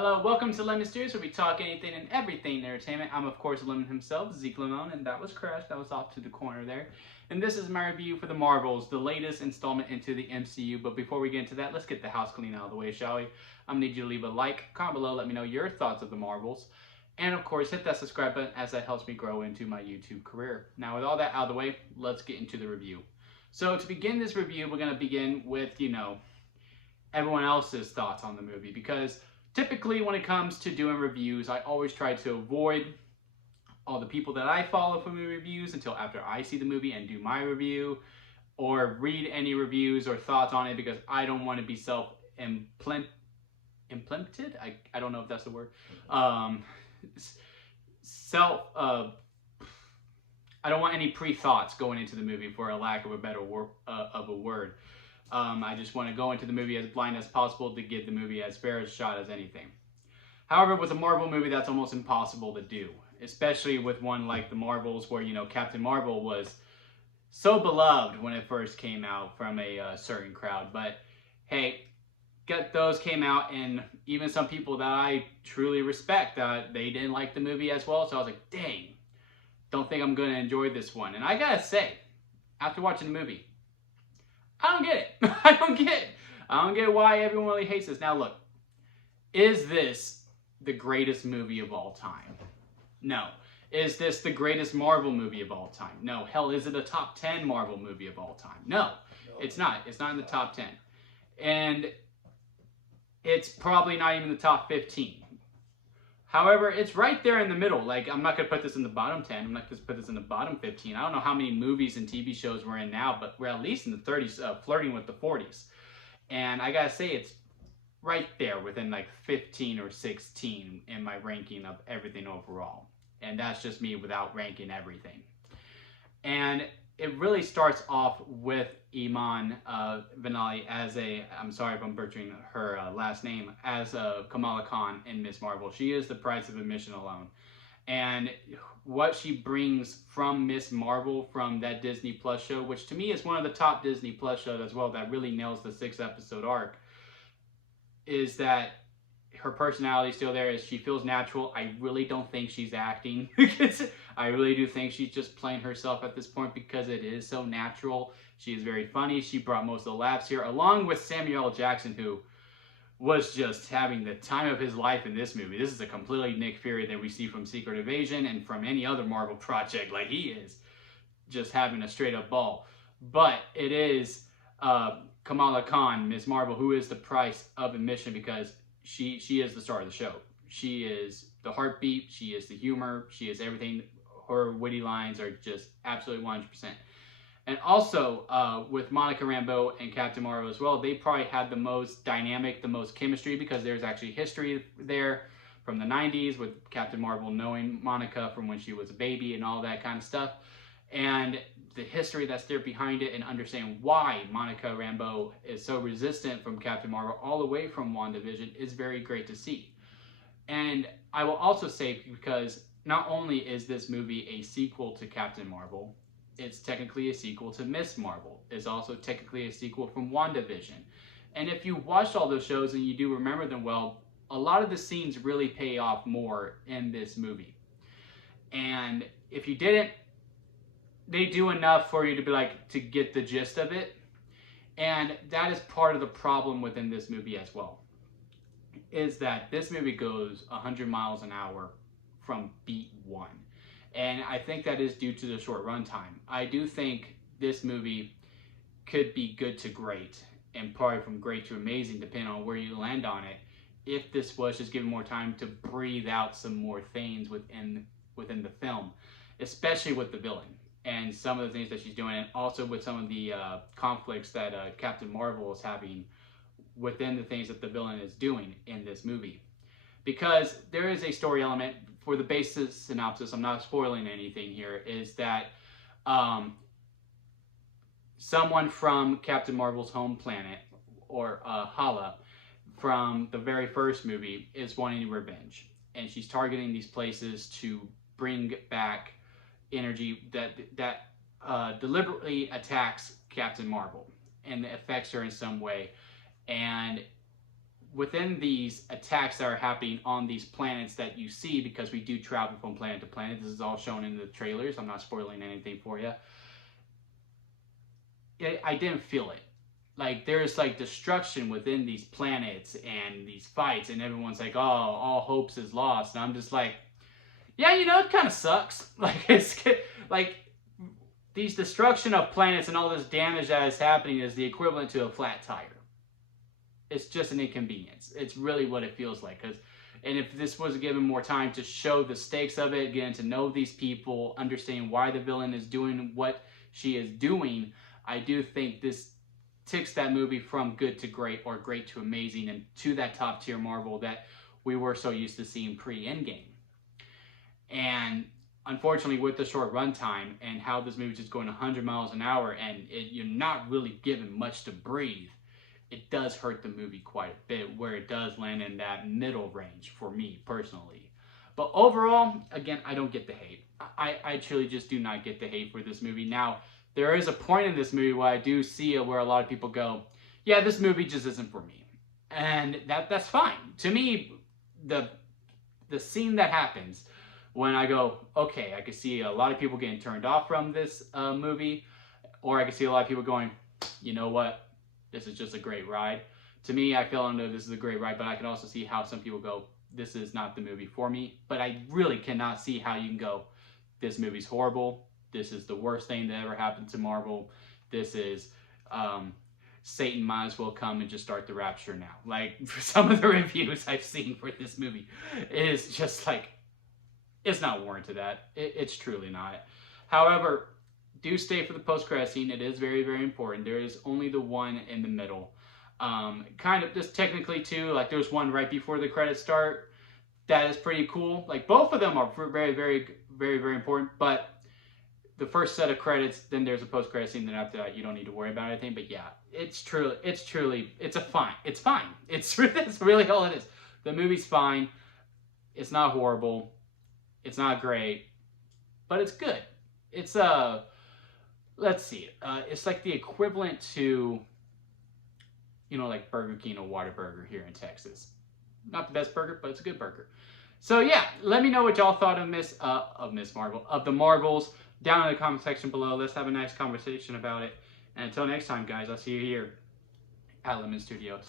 Hello, welcome to Lemon Steers, where we talk anything and everything entertainment. I'm, of course, Lemon himself, Zeke Lemon, and that was Crash. That was off to the corner there. And this is my review for The Marvels, the latest installment into the MCU. But before we get into that, let's get the house clean out of the way, shall we? I'm going to need you to leave a like, comment below, let me know your thoughts of The Marvels. And, of course, hit that subscribe button as that helps me grow into my YouTube career. Now, with all that out of the way, let's get into the review. So, to begin this review, we're going to begin with, everyone else's thoughts on the movie, because typically when it comes to doing reviews, I always try to avoid all the people that I follow for movie reviews until after I see the movie and do my review, or read any reviews or thoughts on it, because I don't want to be self-implemented. I don't know if that's the word. I don't want any pre-thoughts going into the movie, for a lack of a better word. I just want to go into the movie as blind as possible to give the movie as fair a shot as anything. However, with a Marvel movie, that's almost impossible to do, especially with one like The Marvels, where, Captain Marvel was so beloved when it first came out from a certain crowd. But hey, those came out, and even some people that I truly respect, they didn't like the movie as well. So I was like, dang, don't think I'm going to enjoy this one. And I gotta say, after watching the movie, I don't get it. I don't get why everyone really hates this. Now look, is this the greatest movie of all time? No. Is this the greatest Marvel movie of all time? No. Hell, is it a top 10 Marvel movie of all time? No, it's not. It's not in the top 10. And it's probably not even the top 15. However, it's right there in the middle. Like, I'm not going to put this in the bottom 10. I'm not going to put this in the bottom 15. I don't know how many movies and TV shows we're in now, but we're at least in the 30s, flirting with the 40s. And I got to say, it's right there within like 15 or 16 in my ranking of everything overall. And that's just me without ranking everything. And it really starts off with Iman Vellani as I'm sorry if I'm butchering her last name, as Kamala Khan in Miss Marvel. She is the price of admission alone. And what she brings from Miss Marvel, from that Disney Plus show, which to me is one of the top Disney Plus shows as well, that really nails the 6-episode arc, is that her personality is still there. Is she feels natural. I really don't think she's acting. I really do think she's just playing herself at this point, because it is so natural. She is very funny. She brought most of the laughs here, along with Samuel L. Jackson, who was just having the time of his life in this movie. This is a completely Nick Fury that we see from Secret Invasion and from any other Marvel project. Like, he is just having a straight up ball. But it is Kamala Khan, Miss Marvel, who is the price of admission, because she is the star of the show. She is the heartbeat. She is the humor. She is everything. Her witty lines are just absolutely 100%. And also, with Monica Rambeau and Captain Marvel as well, they probably had the most dynamic, the most chemistry, because there's actually history there from the 90s with Captain Marvel knowing Monica from when she was a baby and all that kind of stuff. And the history that's there behind it, and understanding why Monica Rambeau is so resistant from Captain Marvel all the way from WandaVision, is very great to see. And I will also say, because not only is this movie a sequel to Captain Marvel, it's technically a sequel to Miss Marvel. It's also technically a sequel from WandaVision. And if you watched all those shows and you do remember them well, a lot of the scenes really pay off more in this movie. And if you didn't, they do enough for you to be like, to get the gist of it. And that is part of the problem within this movie as well, is that this movie goes 100 miles an hour from beat one. And I think that is due to the short runtime. I do think this movie could be good to great, and probably from great to amazing, depending on where you land on it, if this was just given more time to breathe out some more things within the film, especially with the villain and some of the things that she's doing, and also with some of the conflicts that Captain Marvel is having within the things that the villain is doing in this movie. Because there is a story element. For the basic synopsis, I'm not spoiling anything here, is that someone from Captain Marvel's home planet, or Hala, from the very first movie, is wanting revenge. And she's targeting these places to bring back energy that deliberately attacks Captain Marvel and affects her in some way. And within these attacks that are happening on these planets that you see, because we do travel from planet to planet, this is all shown in the trailers, I'm not spoiling anything for you, I didn't feel it. Like, there's like destruction within these planets and these fights, and everyone's like, oh, all hopes is lost, and I'm just like, yeah, you know, it kind of sucks. Like, it's like these destruction of planets and all this damage that is happening is the equivalent to a flat tire. It's just an inconvenience. It's really what it feels like. And if this was given more time to show the stakes of it, getting to know these people, understanding why the villain is doing what she is doing, I do think this ticks that movie from good to great, or great to amazing, and to that top tier Marvel that we were so used to seeing pre-Endgame. And unfortunately, with the short runtime and how this movie is just going 100 miles an hour, and you're not really given much to breathe, it does hurt the movie quite a bit, where it does land in that middle range for me personally. But overall, again, I don't get the hate. I truly just do not get the hate for this movie. Now, there is a point in this movie where I do see it where a lot of people go, yeah, this movie just isn't for me. And that's fine. To me, the scene that happens when I go, okay, I can see a lot of people getting turned off from this movie, or I can see a lot of people going, you know what, this is just a great ride. To me, I feel under this is a great ride, but I can also see how some people go, this is not the movie for me. But I really cannot see how you can go, this movie's horrible. This is the worst thing that ever happened to Marvel. This is, Satan might as well come and just start the rapture now. Like, for some of the reviews I've seen for this movie, it is just like, it's not warranted that. It's truly not. However, do stay for the post-credit scene. It is very, very important. There is only the one in the middle. Kind of just technically too, like there's one right before the credits start. That is pretty cool. Like, both of them are very, very, very, very important. But the first set of credits, then there's a post-credit scene. Then after that, you don't need to worry about anything. But yeah, it's fine. It's fine. It's really all it is. The movie's fine. It's not horrible. It's not great, but it's good. It's let's see. It's like the equivalent to, you know, like Burger King or Whataburger here in Texas. Not the best burger, but it's a good burger. So yeah, let me know what y'all thought of the Marvels down in the comment section below. Let's have a nice conversation about it. And until next time, guys, I'll see you here at Lemon Studios.